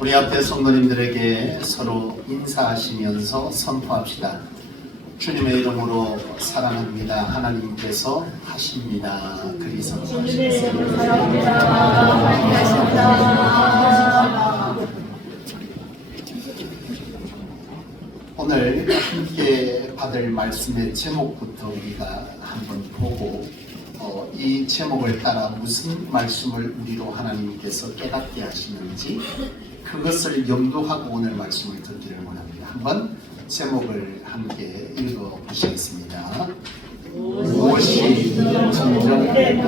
우리 앞에 성도님들에게 서로 인사하시면서 선포합시다. 주님의 이름으로 사랑합니다. 하나님께서 하십니다. 그리스도 하십니다. 오늘 함께 받을 말씀의 제목부터 우리가 한번 보고 이 제목을 따라 무슨 말씀을 우리로 하나님께서 깨닫게 하시는지 그것을 염두하고 오늘 말씀을 듣기를 원합니다. 한번 제목을 함께 읽어보시겠습니다. 무엇이 진정된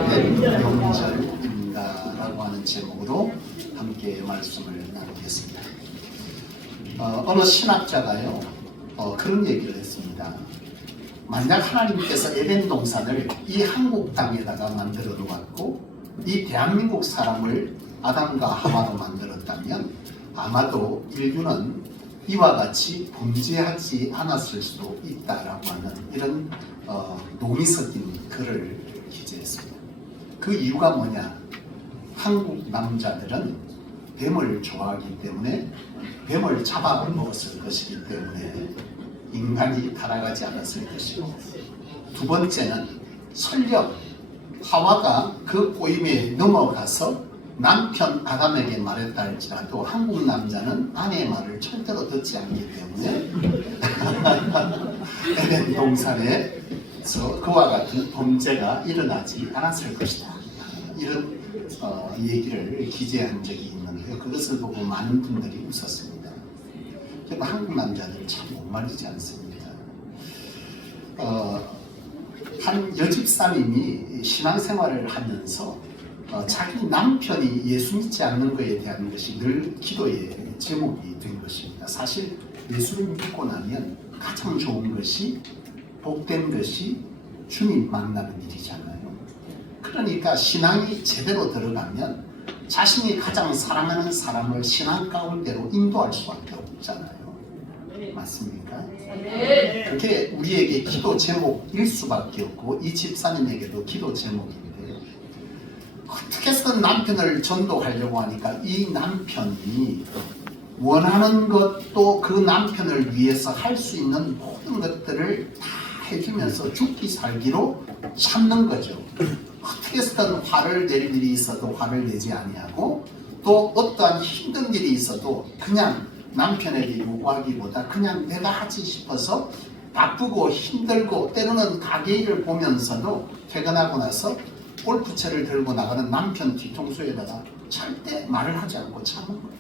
영절인가 라고 하는 제목으로 함께 말씀을 나누겠습니다. 어느 신학자가요 그런 얘기를 했습니다. 만약 하나님께서 에덴 동산을 이 한국 땅에다가 만들어 놓았고 이 대한민국 사람을 아담과 하와로 만들었다면 아마도 인류는 이와 같이 범죄하지 않았을 수도 있다라고 하는 이런 농이 섞인 글을 기재했습니다. 그 이유가 뭐냐? 한국 남자들은 뱀을 좋아하기 때문에 뱀을 잡아먹었을 것이기 때문에 인간이 타락하지 않았을 것이고, 두 번째는 설령 하와가 그 꼬임에 넘어가서 남편 아담에게 말했다 할지라도 한국 남자는 아내의 말을 절대로 듣지 않기 때문에 에덴 동산에서 그와 같은 범죄가 일어나지 않았을 것이다. 이런 얘기를 기재한 적이 있는데 그것을 보고 많은 분들이 웃었습니다. 한국 남자들 참 못 말리지 않습니다. 한 여집사님이 신앙생활을 하면서 자기 남편이 예수 믿지 않는 것에 대한 것이 늘 기도의 제목이 된 것입니다. 사실 예수를 믿고 나면 가장 좋은 것이, 복된 것이 주님 만나는 일이잖아요. 그러니까 신앙이 제대로 들어가면 자신이 가장 사랑하는 사람을 신앙 가운데로 인도할 수밖에 없잖아요. 맞습니까? 그게 우리에게 기도 제목일 수밖에 없고 이 집사님에게도 기도 제목인데, 어떻게 해서든 남편을 전도하려고 하니까 이 남편이 원하는 것도 그 남편을 위해서 할 수 있는 모든 것들을 다 해주면서 죽기 살기로 참는 거죠. 어떻게 해서든 화를 낼 일이 있어도 화를 내지 아니하고, 또 어떠한 힘든 일이 있어도 그냥 남편에게 요구하기보다 그냥 내가 하지 싶어서 바쁘고 힘들고 때로는 가게 일을 보면서도 퇴근하고 나서 골프채를 들고 나가는 남편 뒤통수에다가 절대 말을 하지 않고 참은 거예요.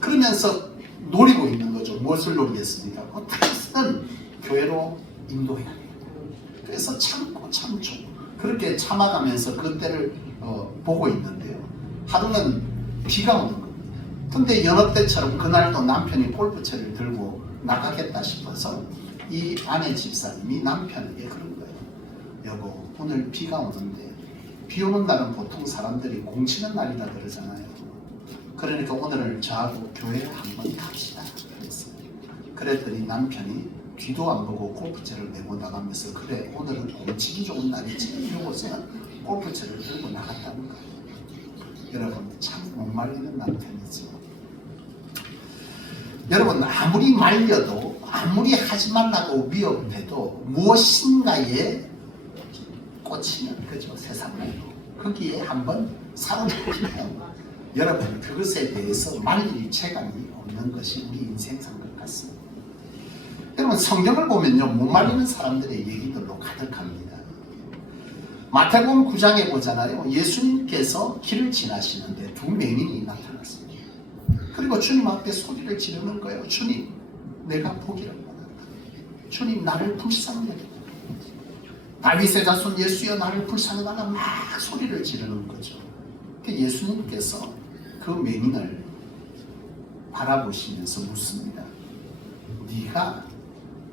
그러면서 노리고 있는 거죠. 무엇을 노리겠습니까? 어떻게 해서든 교회로 인도해야 돼요. 그래서 참고 참죠. 그렇게 참아가면서 그 때를 보고 있는데요. 하루는 비가 오는 겁니다. 근데 여느 때처럼 그날도 남편이 골프채를 들고 나가겠다 싶어서 이 아내 집사님이 남편에게 그런 거예요. 여보, 오늘 비가 오는데 비 오는 날은 보통 사람들이 공치는 날이라 그러잖아요. 그러니까 오늘은 저하고 교회에 한번 갑시다 그랬어요. 그랬더니 남편이 뒤도 안 보고 골프채를 메고 나가면서 그래 오늘은 공치기 좋은 날이지 이러고서 골프채를 들고 나갔다는 거예요. 여러분 참 못 말리는 남편이죠. 여러분 아무리 말려도 아무리 하지 말라고 위협해도 무엇인가에 꽂히면 그죠 세상말로 거기에 한번 사로잡히면 여러분 그것에 대해서 말릴 체감이 없는 것이 우리 인생상 것 같습니다. 여러분 성경을 보면요 못 말리는 사람들의 얘기들로 가득합니다. 마태복음 9장에 보잖아요. 예수님께서 길을 지나시는데 두 맹인이 나타났습니다. 그리고 주님 앞에 소리를 지르는 거예요. 주님 내가 보기를 원한다. 주님 나를 불쌍히 여겨라. 다윗의 자손 예수여 나를 불쌍히 달라 막 소리를 지르는 거죠. 예수님께서 그 맹인을 바라보시면서 묻습니다. 네가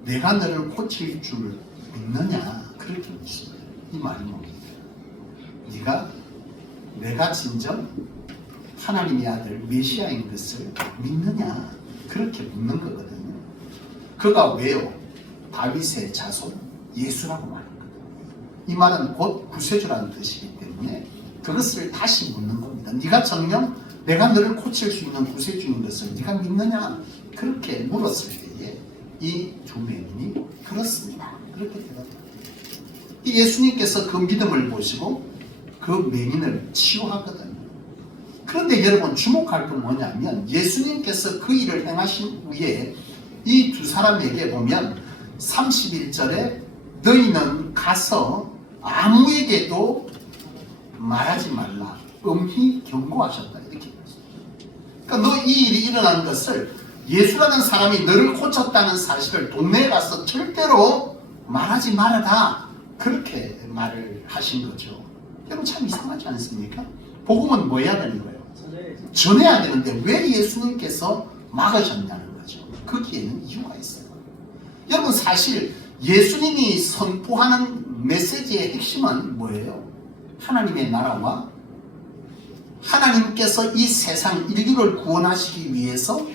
내가 너를 고칠 줄 믿느냐? 그렇게 묻습니다. 이 말이 뭡니까? 네가 내가 진정 하나님의 아들 메시아인 것을 믿느냐? 그렇게 묻는 거거든요. 그가 왜요? 다윗의 자손 예수라고 말했거든요. 이 말은 곧 구세주라는 뜻이기 때문에 그것을 다시 묻는 겁니다. 네가 정녕 내가 너를 고칠 수 있는 구세주인 것을 네가 믿느냐? 그렇게 물었을 때에 이 두 맹인이 그렇습니다. 그렇게 대답합니다. 예수님께서 그 믿음을 보시고 그 맹인을 치유하거든요. 그런데 여러분 주목할 건 뭐냐면 예수님께서 그 일을 행하신 후에 이 두 사람에게 보면 31절에 너희는 가서 아무에게도 말하지 말라 엄히 경고하셨다 이렇게 했습니다. 그러니까 너 이 일이 일어난 것을 예수라는 사람이 너를 고쳤다는 사실을 동네에 가서 절대로 말하지 말아라 그렇게 말을 하신 거죠. 여러분 참 이상하지 않습니까? 복음은 뭐 해야 되는 거예요? 전해야 되는데 왜 예수님께서 막으셨냐는 거죠. 거기에는 이유가 있어요. 여러분 사실 예수님이 선포하는 메시지의 핵심은 뭐예요? 하나님의 나라와 하나님께서 이 세상 인류를 구원하시기 위해서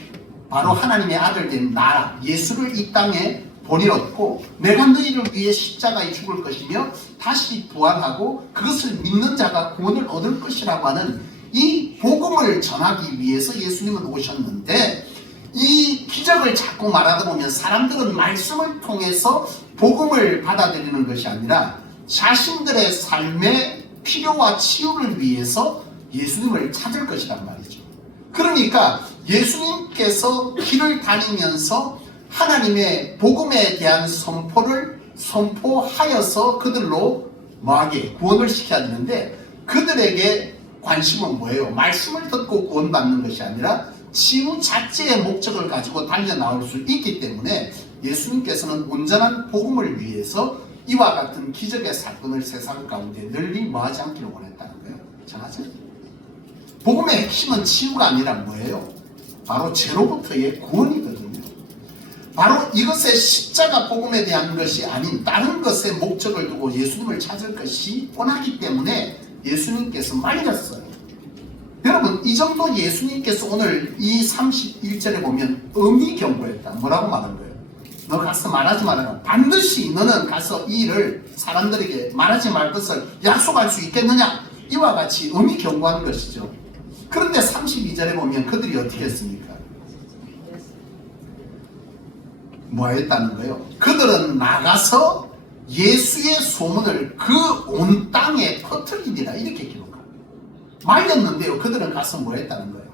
바로 하나님의 아들 된 나라 예수를 이 땅에 본이었고 내가 너희를 위해 십자가에 죽을 것이며 다시 부활하고 그것을 믿는 자가 구원을 얻을 것이라고 하는 이 복음을 전하기 위해서 예수님은 오셨는데 이 기적을 자꾸 말하다 보면 사람들은 말씀을 통해서 복음을 받아들이는 것이 아니라 자신들의 삶의 필요와 치유를 위해서 예수님을 찾을 것이란 말이죠. 그러니까 예수님께서 길을 다니면서 하나님의 복음에 대한 선포를 선포하여서 그들로 뭐하게 구원을 시켜야 되는데 그들에게 관심은 뭐예요? 말씀을 듣고 구원받는 것이 아니라 치유 자체의 목적을 가지고 달려나올 수 있기 때문에 예수님께서는 온전한 복음을 위해서 이와 같은 기적의 사건을 세상 가운데 널리 뭐하지 않기를 원했다는 거예요. 정하죠? 복음의 핵심은 치유가 아니라 뭐예요? 바로 죄로부터의 구원이거든요. 바로 이것의 십자가 복음에 대한 것이 아닌 다른 것에 목적을 두고 예수님을 찾을 것이 뻔하기 때문에 예수님께서 말렸어요. 여러분 이 정도 예수님께서 오늘 이 31절에 보면 엄히 경고했다. 뭐라고 말한 거예요? 너 가서 말하지 말아라. 반드시 너는 가서 이 일을 사람들에게 말하지 말 것을 약속할 수 있겠느냐? 이와 같이 엄히 경고한 것이죠. 그런데 32절에 보면 그들이 어떻게 했습니까? 뭐 했다는 거예요? 그들은 나가서 예수의 소문을 그 온 땅에 퍼뜨리니라 이렇게 기록합니다. 말렸는데요. 그들은 가서 뭐 했다는 거예요?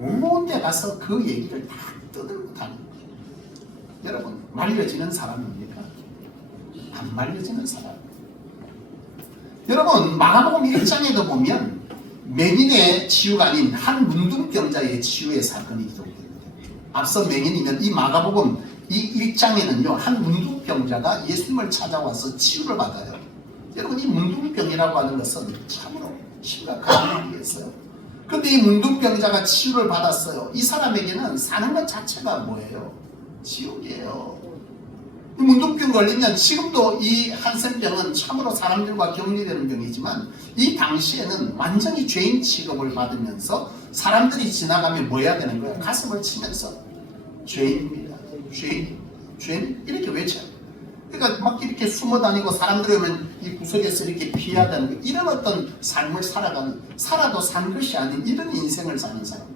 온 데 가서 그 얘기를 다 떠들고 다니는 거예요. 여러분 말려지는 사람입니까? 안 말려지는 사람. 여러분 마가복음 1장에도 보면 맹인의 치유가 아닌 한 문둥병자의 치유의 사건이 기록됩니다. 앞서 맹인이면 이 마가복음 이 1장에는요 한 문둥병자가 예수님을 찾아와서 치유를 받아요. 여러분 이 문둥병이라고 하는 것은 참으로 심각한 일이겠어요. 그런데 이 문둥병자가 치유를 받았어요. 이 사람에게는 사는 것 자체가 뭐예요? 지옥이에요. 이 문둥병 걸리면 지금도 이 한센병은 참으로 사람들과 격리되는 병이지만 이 당시에는 완전히 죄인 취급을 받으면서 사람들이 지나가면 뭐 해야 되는 거예요? 가슴을 치면서 죄인입니다. 죄인 이렇게 외쳐요. 그러니까 막 이렇게 숨어 다니고 사람들이 오면 이 구석에서 이렇게 피해야 되는 거, 이런 어떤 삶을 살아도 산 것이 아닌 이런 인생을 사는 사람들.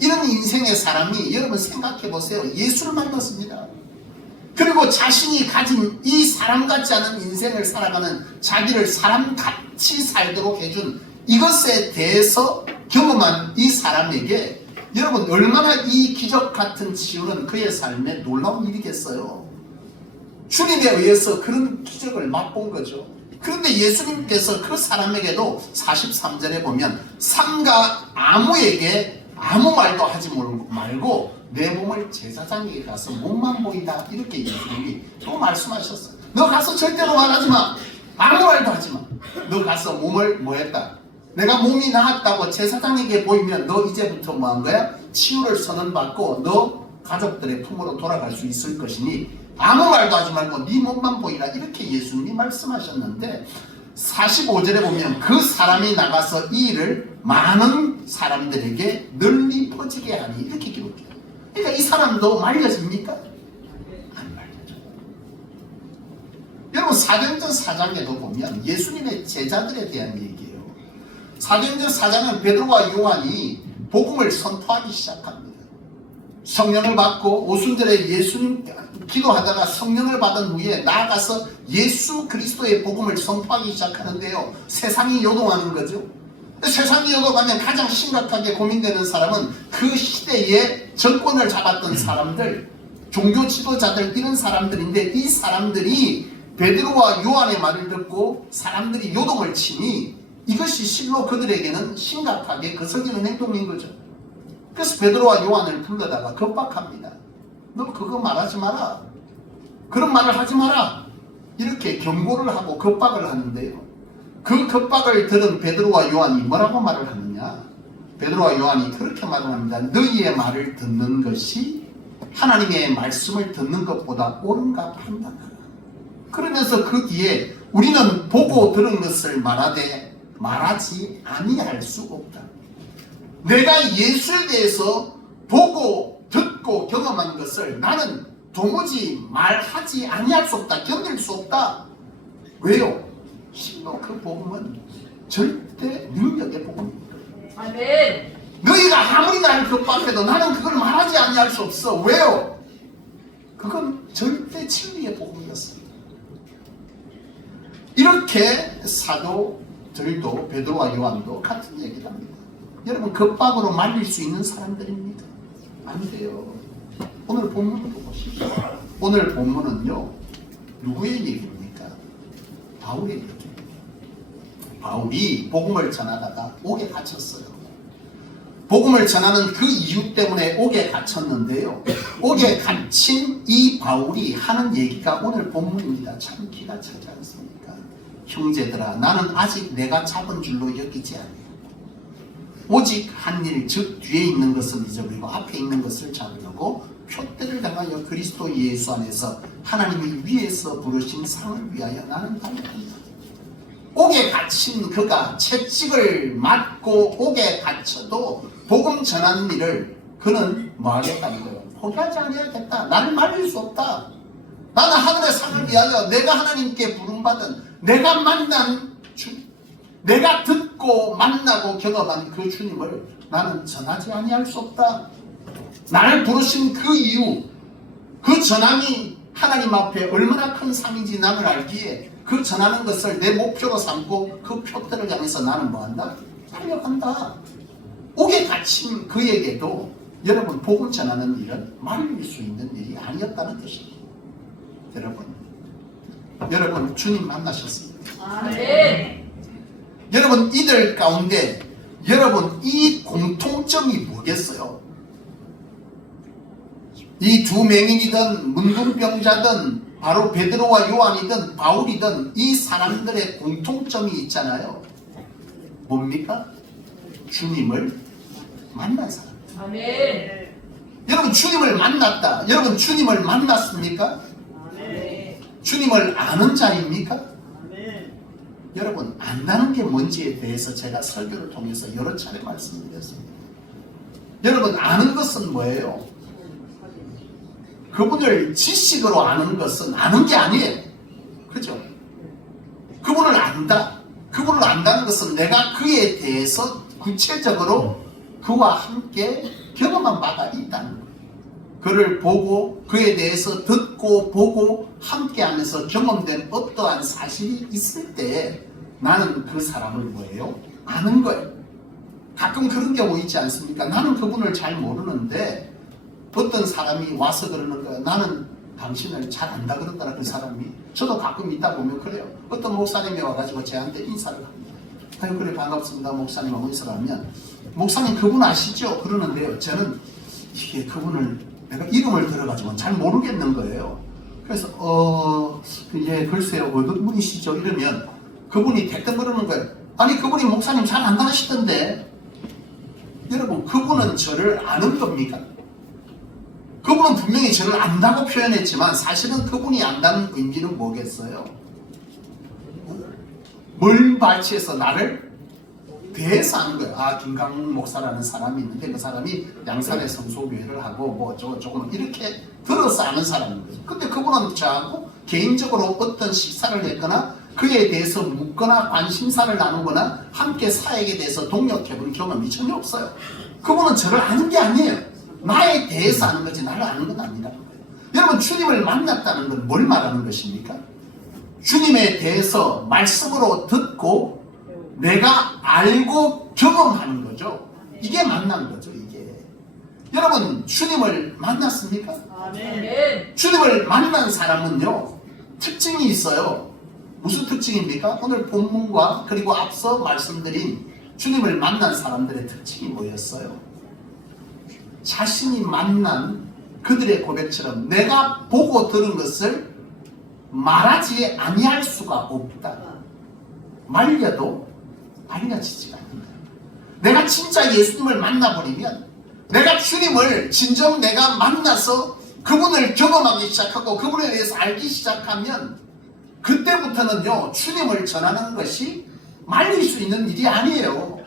이런 인생의 사람이 여러분 생각해 보세요. 예수를 만났습니다. 그리고 자신이 가진 이 사람 같지 않은 인생을 살아가는 자기를 사람같이 살도록 해준 이것에 대해서 경험한 이 사람에게 여러분 얼마나 이 기적 같은 치유는 그의 삶에 놀라운 일이겠어요. 주님에 의해서 그런 기적을 맛본 거죠. 그런데 예수님께서 그 사람에게도 43절에 보면 삼가 아무에게 아무 말도 하지 말고 내 몸을 제사장에게 가서 몸만 보이라 이렇게 예수님이 또 말씀하셨어요. 너 가서 절대로 말하지 마. 아무 말도 하지 마. 너 가서 몸을 뭐 했다. 내가 몸이 나았다고 제사장에게 보이면 너 이제부터 뭐 한 거야? 치유를 선언받고 너 가족들의 품으로 돌아갈 수 있을 것이니 아무 말도 하지 말고 네 몸만 보이라 이렇게 예수님이 말씀하셨는데 45절에 보면 그 사람이 나가서 이 일을 많은 사람들에게 널리 퍼지게 하니 이렇게 기록해요. 그러니까 이 사람도 말려집니까? 안 말려져. 여러분 사도행전 4장에도 보면 예수님의 제자들에 대한 얘기예요. 사도행전 4장은 베드로와 요한이 복음을 선포하기 시작합니다. 성령을 받고 오순절에 예수님 기도하다가 성령을 받은 후에 나아가서 예수 그리스도의 복음을 선포하기 시작하는데요. 세상이 요동하는 거죠. 세상이 요동하면 가장 심각하게 고민되는 사람은 그 시대에 정권을 잡았던 사람들, 종교 지도자들, 이런 사람들인데, 이 사람들이 베드로와 요한의 말을 듣고 사람들이 요동을 치니 이것이 실로 그들에게는 심각하게 거슬리는 행동인 거죠. 그래서 베드로와 요한을 불러다가 겁박합니다. 너 그거 말하지 마라. 그런 말을 하지 마라. 이렇게 경고를 하고 겁박을 하는데요. 그 겁박을 들은 베드로와 요한이 뭐라고 말을 하느냐? 베드로와 요한이 그렇게 말을 합니다. 너희의 말을 듣는 것이 하나님의 말씀을 듣는 것보다 옳은가 판단하라. 그러면서 그 뒤에 우리는 보고 들은 것을 말하지 아니할 수 없다. 내가 예수에 대해서 보고 듣고 경험한 것을 나는 도무지 말하지 아니할 수 없다. 견딜 수 없다. 왜요? 실로 그 복음은 절대 능력의 복음입니다. 아멘. 너희가 아무리 나를 겁박해도 나는 그걸 말하지 아니할 수 없어. 왜요? 그건 절대 진리의 복음이었습니다. 이렇게 사도들도 베드로와 요한도 같은 얘기를 합니다. 여러분, 겁박으로 말릴 수 있는 사람들입니다. 안 돼요. 오늘 본문을 보십시오. 오늘 본문은요, 누구의 얘기입니까? 바울의 얘기입니다. 바울이 복음을 전하다가 옥에 갇혔어요. 복음을 전하는 그 이유 때문에 옥에 갇혔는데요. 옥에 갇힌 이 바울이 하는 얘기가 오늘 본문입니다. 참 기가 차지 않습니까? 형제들아, 나는 아직 내가 잡은 줄로 여기지 않아요. 오직 한 일, 즉 뒤에 있는 것을 잊어버리고 앞에 있는 것을 잡으려고 표대를 당하여 그리스도 예수 안에서 하나님이 위에서 부르신 상을 위하여 나는 달려간다. 옥에 갇힌 그가 채찍을 맞고 옥에 갇혀도 복음 전하는 일을 그는 뭐 하겠다는 거예요? 포기하지 않아야겠다. 나를 말릴 수 없다. 나는 하늘의 상을 위하여 내가 하나님께 부름받은, 내가 만난 주님, 내가 듣고 만나고 경험한 그 주님을 나는 전하지 아니할 수 없다. 나를 부르신 그 이유, 그 전함이 하나님 앞에 얼마나 큰 상인지 나는 알기에 그 전하는 것을 내 목표로 삼고 그 표대를 향해서 나는 뭐한다? 달려간다. 옥에 갇힌 그에게도 여러분, 복음 전하는 일은 말릴 수 있는 일이 아니었다는 것입니다. 여러분 주님 만나셨습니다. 아멘. 여러분, 이들 가운데 여러분 이 공통점이 뭐겠어요? 이 두 맹인이든 문둥병자든 바로 베드로와 요한이든 바울이든 이 사람들의 공통점이 있잖아요. 뭡니까? 주님을 만난 사람. 아멘. 여러분, 주님을 만났다. 여러분, 주님을 만났습니까? 아멘. 주님을 아는 자입니까? 아멘. 여러분, 안다는 게 뭔지에 대해서 제가 설교를 통해서 여러 차례 말씀드렸습니다. 여러분, 아는 것은 뭐예요? 그분을 지식으로 아는 것은 아는 게 아니에요. 그죠? 그분을 안다. 그분을 안다는 것은 내가 그에 대해서 구체적으로 그와 함께 경험한 바가 있다는 거예요. 그를 보고 그에 대해서 듣고 보고 함께하면서 경험된 어떠한 사실이 있을 때 나는 그 사람을 뭐예요? 아는 거예요. 가끔 그런 경우 있지 않습니까? 나는 그분을 잘 모르는데 어떤 사람이 와서 그러는 거야. 나는 당신을 잘 안다 그러더라, 그 사람이. 저도 가끔 있다 보면 그래요. 어떤 목사님이 와가지고 저한테 인사를 합니다. 아유, 그래, 반갑습니다, 목사님하고 인사를 하면, 목사님 그분 아시죠? 그러는데요. 저는 이게 그분을 내가 이름을 들어가지고 잘 모르겠는 거예요. 그래서 예, 글쎄요, 어떤 분이시죠? 이러면 그분이 대뜸 그러는 거예요. 아니, 그분이 목사님 잘 안다 하시던데. 여러분, 그분은 저를 아는 겁니까? 그분은 분명히 저를 안다고 표현했지만 사실은 그분이 안다는 의미는 뭐겠어요? 뭘 발치해서 나를 대해서 아는 거예요. 아, 김강문 목사라는 사람이 있는데 그 사람이 양산의 성소교회를 하고 뭐 조금 이렇게 들어서 아는 사람인 거죠. 근데 그분은 저하고 개인적으로 어떤 식사를 했거나 그에 대해서 묻거나 관심사를 나누거나 함께 사역에 대해서 동역해본 경험이 전혀 없어요. 그분은 저를 아는 게 아니에요. 나에 대해서 아는 거지 나를 아는 건 아니라는 거예요. 여러분, 주님을 만났다는 건 뭘 말하는 것입니까? 주님에 대해서 말씀으로 듣고 내가 알고 경험하는 거죠. 이게 만난 거죠. 이게. 여러분, 주님을 만났습니까? 아멘. 주님을 만난 사람은요, 특징이 있어요. 무슨 특징입니까? 오늘 본문과 그리고 앞서 말씀드린 주님을 만난 사람들의 특징이 뭐였어요? 자신이 만난 그들의 고백처럼 내가 보고 들은 것을 말하지 아니할 수가 없다. 말려도 알려지지가 않는다. 내가 진짜 예수님을 만나버리면, 내가 주님을 진정 내가 만나서 그분을 경험하기 시작하고 그분에 대해서 알기 시작하면 그때부터는요, 주님을 전하는 것이 말릴 수 있는 일이 아니에요.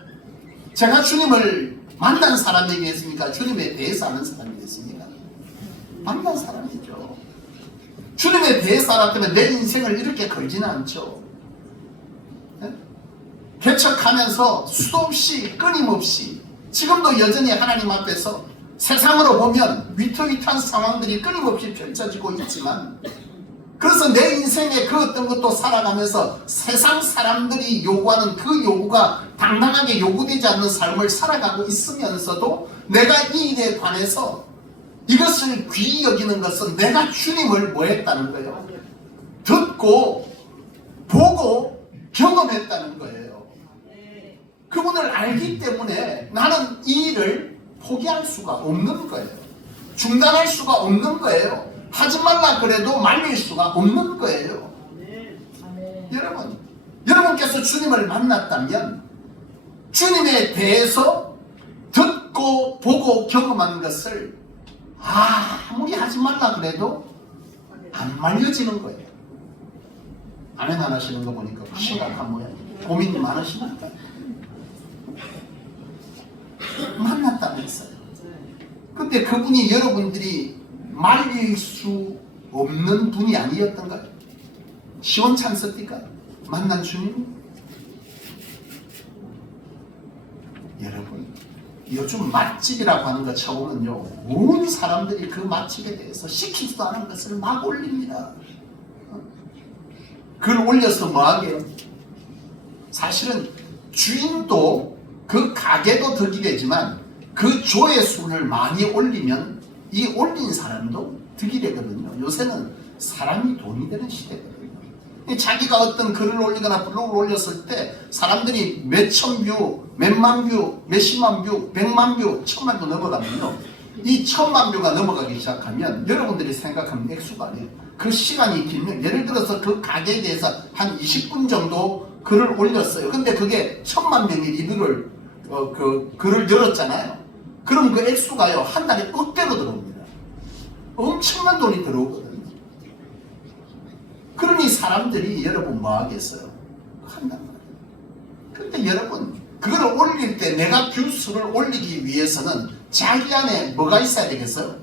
제가 주님을 만난 사람이겠습니까? 주님에 대해서 아는 사람이겠습니까? 만난 사람이죠. 주님에 대해서 알았다면 내 인생을 이렇게 걸지는 않죠. 네? 개척하면서 수도 없이 끊임없이 지금도 여전히 하나님 앞에서 세상으로 보면 위태위태한 상황들이 끊임없이 펼쳐지고 있지만, 그래서 내 인생에 그 어떤 것도 살아가면서 세상 사람들이 요구하는 그 요구가 당당하게 요구되지 않는 삶을 살아가고 있으면서도 내가 이 일에 관해서 이것을 귀히 여기는 것은 내가 주님을 뭐 했다는 거예요? 듣고 보고 경험했다는 거예요. 그분을 알기 때문에 나는 이 일을 포기할 수가 없는 거예요. 중단할 수가 없는 거예요. 하지 말라 그래도 말릴 수가 없는 거예요. 여러분, 여러분께서 주님을 만났다면 주님에 대해서 듣고 보고 경험한 것을 아무리 하지 말라 그래도 안 말려지는 거예요. 아멘 안 하시는 거 보니까 심각한 모양이에요. 고민이 많으시니까. 만났다면서요. 근데 그분이 여러분들이 말릴 수 없는 분이 아니었던가요? 시원찮습니까? 만난 주님? 여러분, 요즘 맛집이라고 하는 거 쳐보면요, 온 사람들이 그 맛집에 대해서 시키지도 않은 것을 막 올립니다. 글 올려서 뭐하게요? 사실은 주인도 그 가게도 덕이 되지만 그 조회수를 많이 올리면 이 올린 사람도 득이 되거든요. 요새는 사람이 돈이 되는 시대거든요. 자기가 어떤 글을 올리거나 블로그를 올렸을 때 사람들이 몇천 뷰, 몇만 뷰, 몇십만 뷰, 백만 뷰, 천만 뷰 넘어가면요, 이 천만 뷰가 넘어가기 시작하면 여러분들이 생각하는 액수가 아니에요. 그 시간이 길면, 예를 들어서 그 가게에 대해서 한 20분 정도 글을 올렸어요. 근데 그게 천만 명이 리뷰를 그 글을 열었잖아요. 그럼 그 액수가요, 한 달에 억대로 들어옵니다. 엄청난 돈이 들어오거든요. 그러니 사람들이 여러분 뭐 하겠어요? 한단 말이에요. 근데 여러분, 그걸 올릴 때 내가 뷰수를 올리기 위해서는 자기 안에 뭐가 있어야 되겠어요?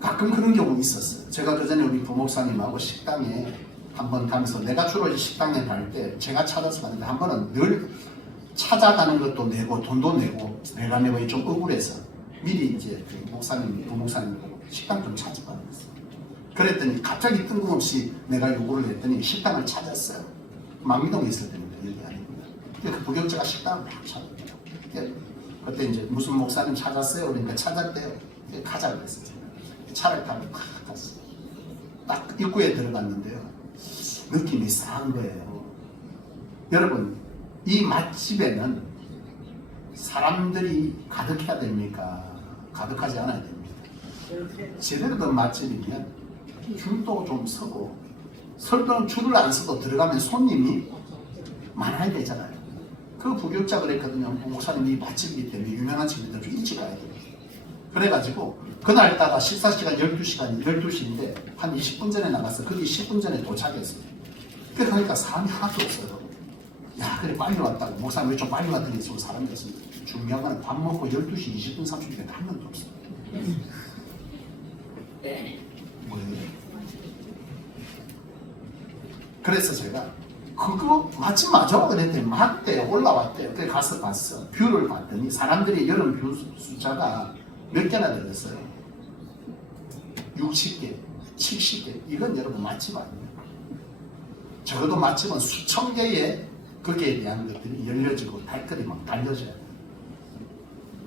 가끔 그런 경우 있었어요. 제가 그전에 우리 부목사님하고 식당에 한번 가면서, 내가 주로 식당에 갈 때 제가 찾아서 가는데 한 번은 늘 찾아가는 것도 내고 돈도 내고 내가 내고 좀 억울해서 미리 이제 그 목사님, 부목사님 보고 식당 좀 찾아봐 그랬어요. 그랬더니 갑자기 뜬금없이 내가 요구를 했더니 식당을 찾았어요. 망미동에 있을 때입니다. 여기 아닙니다. 그 부경자가 식당을 막 찾았대요. 그때 이제 무슨 목사님 찾았어요? 그러니까 찾았대요. 가자 그랬어요. 차를 타고 막 갔어요. 딱 입구에 들어갔는데요, 느낌이 싸한 거예요. 여러분, 이 맛집에는 사람들이 가득해야 됩니까? 가득하지 않아야 됩니다. 제대로 된 맛집이면 줄도 좀 서고, 설령 줄을 안 서도 들어가면 손님이 많아야 되잖아요. 그 부교육자 그랬거든요. 목사님이 맛집이기 때문에 유명한 집인데 좀 일찍 가야 돼요. 그래가지고 그날따라 식사시간 12시인데 한 20분 전에 나가서 거기 10분 전에 도착했어요. 그러니까 사람이 하나도 없어요. 야, 그래 빨리 왔다고. 목사님 왜 좀 빨리 왔더니 좀 사람이 없습니다. 중요한 건 밥 먹고 12시 20분 30분에 한 명도 없어요. 뭐예요? 그래서 제가 그거 맞지 맞아? 그랬더니 맞대요. 올라왔대요. 그래 가서 봤어. 뷰를 봤더니 사람들이 여름 뷰 숫자가 몇 개나 되겠어요? 60개, 70개. 이건 여러분 맛집 아니에요. 적어도 맛집은 수천 개의 거기에 대한 것들이 열려지고 달들이 막 달려져요.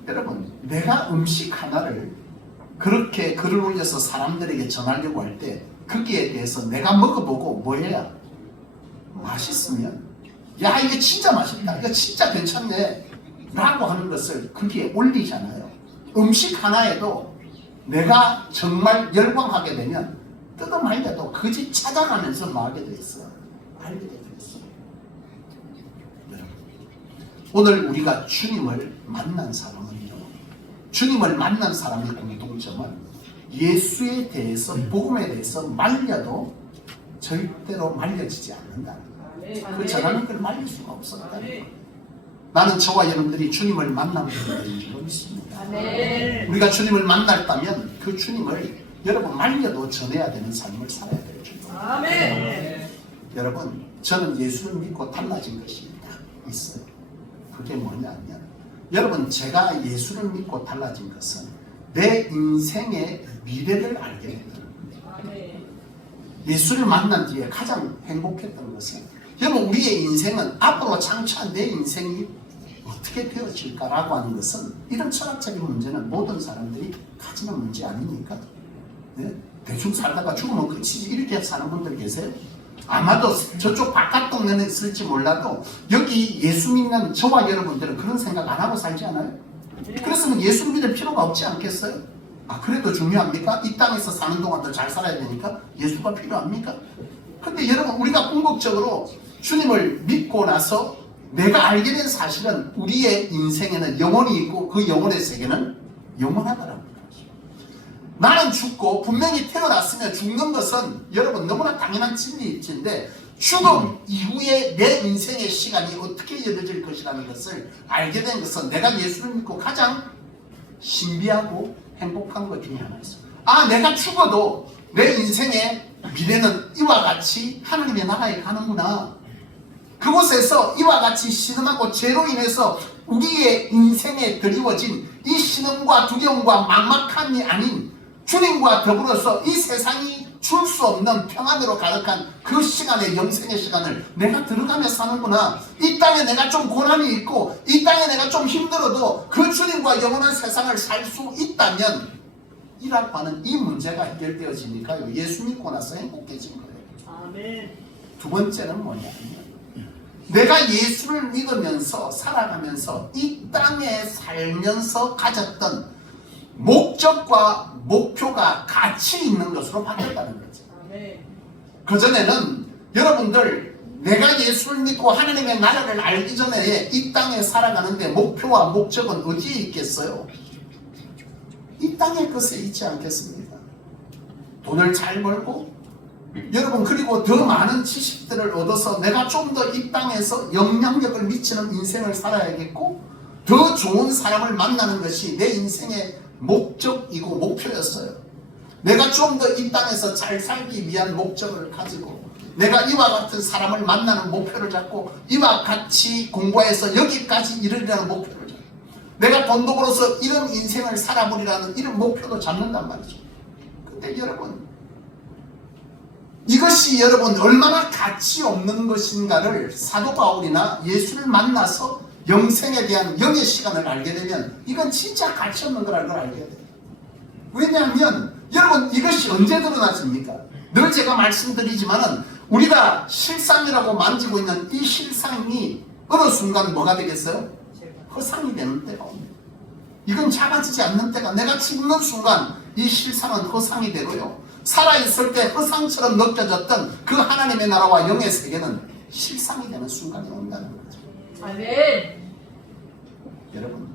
여러분, 내가 음식 하나를 그렇게 글을 올려서 사람들에게 전하려고 할 때 거기에 대해서 내가 먹어보고 뭐 해야? 맛있으면 야 이게 진짜 맛있다, 이거 진짜 괜찮네 라고 하는 것을 거기에 올리잖아요. 음식 하나에도 내가 정말 열광하게 되면 뜯어 말려도 그 집 찾아가면서 말하게 돼 있어. 알게 돼 있어. 오늘 우리가 주님을 만난 사람은요, 주님을 만난 사람의 공통점은 예수에 대해서, 복음에 대해서 말려도 절대로 말려지지 않는다. 그 전하는 걸 말릴 수가 없었다. 나는 저와 여러분들이 주님을 만나는 분들인 줄 믿습니다. 우리가 주님을 만났다면 그 주님을 여러분 말려도 전해야 되는 삶을 살아야 될 줄 믿습니다. 여러분, 저는 예수를 믿고 달라진 것이 있어요. 그게 뭐냐면, 여러분, 제가 예수를 믿고 달라진 것은 내 인생의 미래를 알게 됐다는 겁니다. 예수를 만난 뒤에 가장 행복했던 것은, 여러분, 우리의 인생은 앞으로 장차한 내 인생이 어떻게 되어질까라고 하는 것은, 이런 철학적인 문제는 모든 사람들이 가지는 문제 아닙니까? 네? 대충 살다가 죽으면 끝이지, 이렇게 사는 분들 계세요? 아마도 저쪽 바깥 동네는 있을지 몰라도 여기 예수 믿는 저와 여러분들은 그런 생각 안 하고 살지 않아요? 그랬으면 예수 믿을 필요가 없지 않겠어요? 아, 그래도 중요합니까? 이 땅에서 사는 동안 더 잘 살아야 되니까 예수가 필요합니까? 근데 여러분, 우리가 궁극적으로 주님을 믿고 나서 내가 알게 된 사실은 우리의 인생에는 영혼이 있고 그 영혼의 세계는 영원하다라고. 나는 죽고 분명히 태어났으면 죽는 것은 여러분 너무나 당연한 진리인데, 죽음 이후에 내 인생의 시간이 어떻게 열려질 것이라는 것을 알게 된 것은 내가 예수를 믿고 가장 신비하고 행복한 것 중에 하나였어요. 아, 내가 죽어도 내 인생의 미래는 이와 같이 하나님의 나라에 가는구나. 그곳에서 이와 같이 신음하고 죄로 인해서 우리의 인생에 드리워진 이 신음과 두려움과 막막함이 아닌 주님과 더불어서 이 세상이 줄 수 없는 평안으로 가득한 그 시간의 영생의 시간을 내가 들어가며 사는구나. 이 땅에 내가 좀 고난이 있고 이 땅에 내가 좀 힘들어도 그 주님과 영원한 세상을 살 수 있다면, 이라고 하는 이 문제가 해결되어지니까요, 예수 믿고 나서 행복해진 거예요. 아멘. 두 번째는 뭐냐면, 내가 예수를 믿으면서 살아가면서 이 땅에 살면서 가졌던 목적과 목표가 가치 있는 것으로 바뀌었다는 거죠. 그전에는 여러분들, 내가 예수를 믿고 하나님의 나라를 알기 전에 이 땅에 살아가는데 목표와 목적은 어디에 있겠어요? 이 땅의 것에 있지 않겠습니까? 돈을 잘 벌고, 여러분, 그리고 더 많은 지식들을 얻어서 내가 좀 더 이 땅에서 영향력을 미치는 인생을 살아야겠고, 더 좋은 사람을 만나는 것이 내 인생의 목적이고 목표였어요. 내가 좀 더 이 땅에서 잘 살기 위한 목적을 가지고, 내가 이와 같은 사람을 만나는 목표를 잡고, 이와 같이 공부해서 여기까지 이르리라는 목표를 잡고, 내가 돈도 벌어서 이런 인생을 살아보리라는 이런 목표도 잡는단 말이죠. 근데 여러분, 이것이 여러분 얼마나 가치 없는 것인가를 사도 바울이나 예수를 만나서 영생에 대한 영의 시간을 알게 되면, 이건 진짜 가치 없는 거라는 걸 알게 돼요. 왜냐하면 여러분, 이것이 언제 드러나집니까? 늘 제가 말씀드리지만은, 우리가 실상이라고 만지고 있는 이 실상이 어느 순간 뭐가 되겠어요? 허상이 되는 때가 옵니다. 이건 작아지지 않는 때가, 내가 죽는 순간 이 실상은 허상이 되고요, 살아있을 때 허상처럼 느껴졌던 그 하나님의 나라와 영의 세계는 실상이 되는 순간이 온다는 거죠. 아멘. 여러분,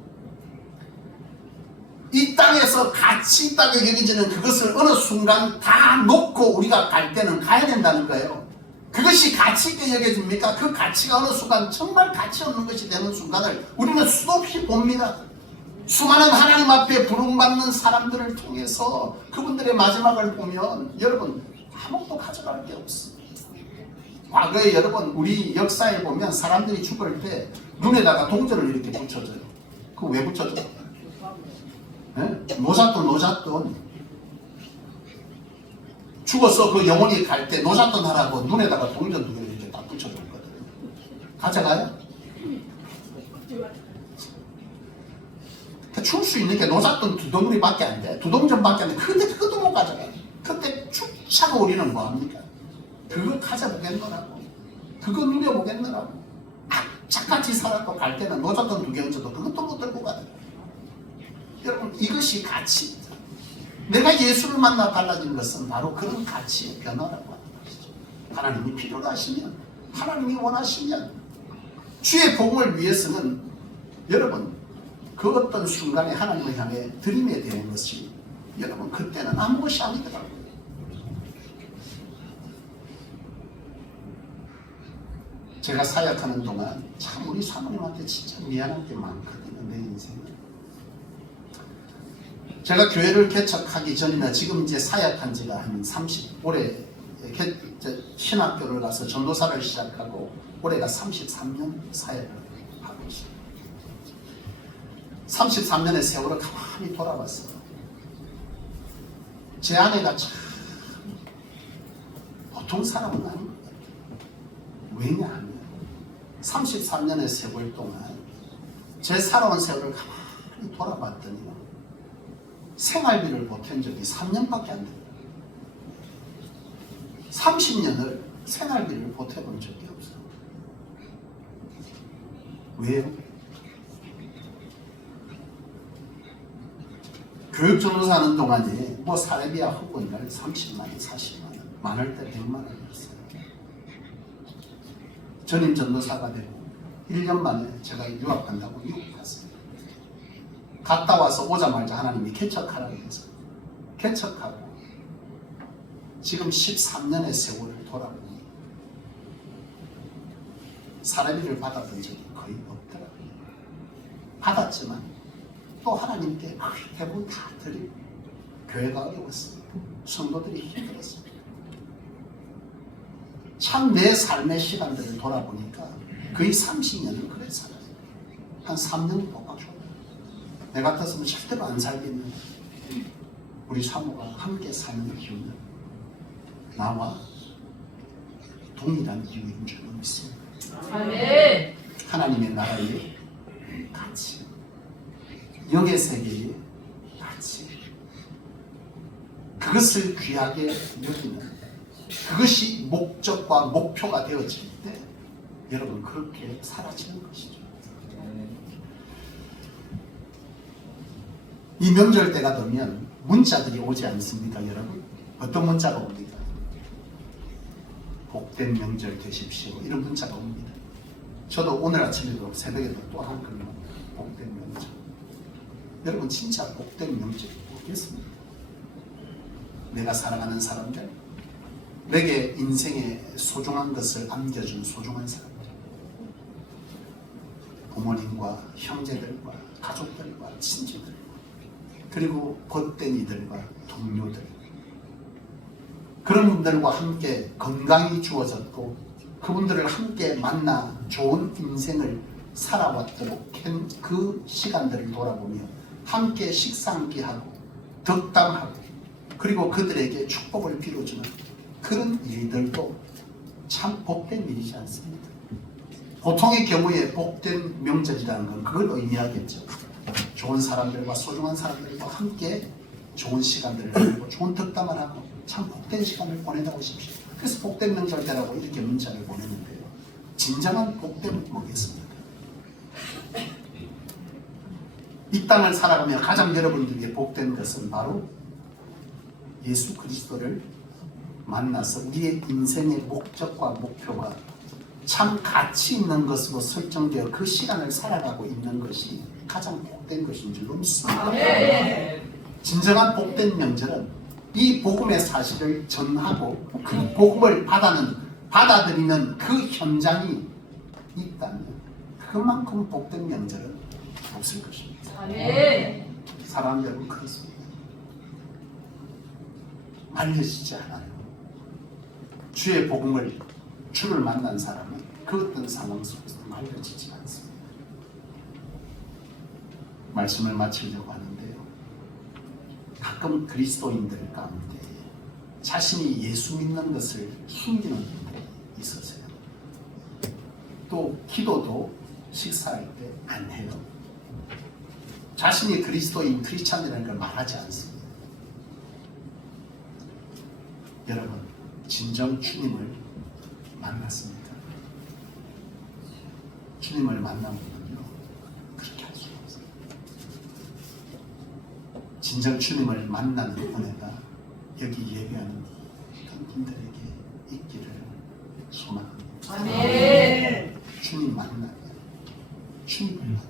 이 땅에서 가치 있다고 여겨지는 그것을 어느 순간 다 놓고 우리가 갈 때는 가야 된다는 거예요. 그것이 가치 있게 여겨집니까? 그 가치가 어느 순간 정말 가치 없는 것이 되는 순간을 우리는 수없이 봅니다. 수많은 하나님 앞에 부름받는 사람들을 통해서 그분들의 마지막을 보면 여러분, 아무것도 가져갈 게 없어. 과거에 여러분 우리 역사에 보면 사람들이 죽을 때 눈에다가 동전을 이렇게 붙여줘요. 그거 왜 붙여줘요? 네? 노잣돈 죽어서 그 영혼이 갈 때 노잣돈 하라고 눈에다가 동전 2개를 이렇게 딱 붙여줬거든요. 가져가요? 줄 수 있는 게 노잣돈 2덩어리밖에 안 돼. 2동전밖에 안 돼. 근데 그것도 못 가져가요. 그때 축 차고 우리는 뭐합니까? 그거 가져보겠노라고. 그거 누려보겠노라고. 악착같이 살았고 갈 때는 노잣돈 2개 얹어도 그것도 못 들고 가요. 여러분 이것이 가치입니다. 내가 예수를 만나 달라진 것은 바로 그런 가치의 변화라고 하는 것이죠. 하나님이 필요로 하시면, 하나님이 원하시면, 주의 복음을 위해서는 여러분 그 어떤 순간에 하나님을 향해 들임에 되는 것이 여러분 그때는 아무것이 아니더라고요. 제가 사역하는 동안 참 우리 사모님한테 진짜 미안한 게 많거든요. 내 인생에. 제가 교회를 개척하기 전이나 지금 이제 사역한 지가 한 30올해 신학교를 가서 전도사를 시작하고 올해가 33년 사역을 하고 있습니다. 33년의 세월을 가만히 돌아봤어요. 제 아내가 참 보통 사람은 아닌 것 같아요. 왜냐하면 33년의 세월 동안 제 살아온 세월을 가만히 돌아봤더니 생활비를 보탠 적이 3년밖에 안 돼요. 30년을 생활비를 보태본 적이 없어요. 왜요? 교육전도사 하는 동안에 뭐 사례비야 학원날 30만 원, 40만 원, 많을 때 100만 원이었어요. 전임 전도사가 되고 1년 만에 제가 유학 간다고 미국 갔어요. 갔다 와서 오자마자 하나님이 개척하라고 해서 개척하고 지금 13년의 세월을 돌아보니 사례비를 받았던 적이 거의 없더라고요. 받았지만 또 하나님께 대부분 다 드리고 교회가 어려웠습니다. 성도들이 힘들었습니다. 참 내 삶의 시간들을 돌아보니까 거의 30년을 그래 살아요. 한 3년 도박 줘. 내 같았으면 절대로 안 살겠는데 우리 사모가 함께 사는 이유는 나와 동일한 이유인 줄 믿습니다. 아멘. 하나님의 나라의 가치, 영의 세계의 가치, 그것을 귀하게 여기는 그것이 목적과 목표가 되어질 때 여러분 그렇게 사라지는 것이죠. 이 명절 때가 되면 문자들이 오지 않습니까, 여러분? 어떤 문자가 옵니까? 복된 명절 되십시오. 이런 문자가 옵니다. 저도 오늘 아침에도 새벽에도 또 한 글로 복된 명절. 여러분 진짜 복된 명절이 뭐겠습니까? 내가 사랑하는 사람들, 내게 인생의 소중한 것을 안겨준 소중한 사람들, 부모님과 형제들과 가족들과 친지들, 그리고 벗된 이들과 동료들, 그런 분들과 함께 건강이 주어졌고 그분들을 함께 만나 좋은 인생을 살아왔도록 한 그 시간들을 돌아보며 함께 식사 함께하고 덕담하고 그리고 그들에게 축복을 빌어주는 그런 일들도 참 복된 일이지 않습니까? 보통의 경우에 복된 명절이라는 건 그걸 의미하겠죠. 좋은 사람들과 소중한 사람들과 함께 좋은 시간들을 보내고 좋은 덕담을 하고 참 복된 시간을 보내다 오십시오. 그래서 복된 명절 때라고 이렇게 문자를 보내는데요. 진정한 복됨은 뭐겠습니까? 이 땅을 살아가며 가장 여러분들에게 복된 것은 바로 예수 그리스도를 만나서 우리의 인생의 목적과 목표가 참 가치 있는 것으로 설정되어 그 시간을 살아가고 있는 것이 가장 복된 것인 줄로 믿습니다. 진정한 복된 명절은 이 복음의 사실을 전하고 그 복음을 받아들이는 그 현장이 있다면 그만큼 복된 명절은 없을 것입니다. 사랑하는 여러분, 그렇습니다. 알려지지 않아요. 주의 복음을 주를 만난 사람은 그 어떤 상황 속에서 말려지지 않습니다. 말씀을 마치려고 하는데요. 가끔 그리스도인들 가운데 자신이 예수 믿는 것을 숨기는 분들이 있어서요. 또 기도도 식사할 때 안 해요. 자신이 그리스도인 크리스찬이라는 걸 말하지 않습니다. 여러분, 진정 주님을 만났습니까? 주님을 만나면요 그렇게 할 수가 없어요. 진정 주님을 만나는 은혜가 여기 예배하는 모든 분들에게 있기를 소망합니다. 아멘. 주님 만나요. 주님을 만나요.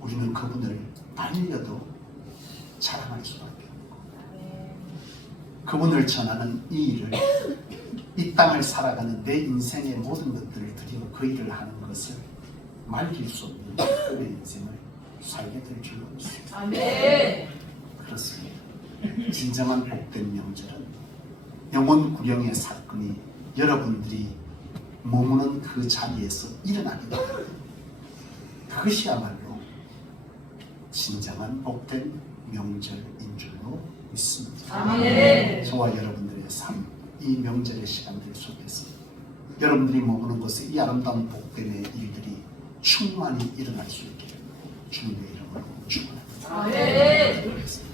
우리는 그분을 말려도 자랑할 수밖에 없고 그분을 전하는 이 일을 이 땅을 살아가는 내 인생의 모든 것들을 드리고 그 일을 하는 것을 말릴 수 없는 내 인생을 살게 될 줄로 믿습니다. 아멘. 그렇습니다. 진정한 복된 명절은 영혼 구령의 사건이 여러분들이 머무는 그 자리에서 일어나게 됩니다. 그것이야말로 진정한 복된 명절인 줄로 믿습니다. 아멘. 저와 여러분들의 삶, 이 명절의 시간들 속에서 여러분들이 머무는 곳에 이 아름다운 복됨의 일들이 충만히 일어날 수 있기를 주님의 이름으로 축원합니다. 아멘. 기도하겠습니다.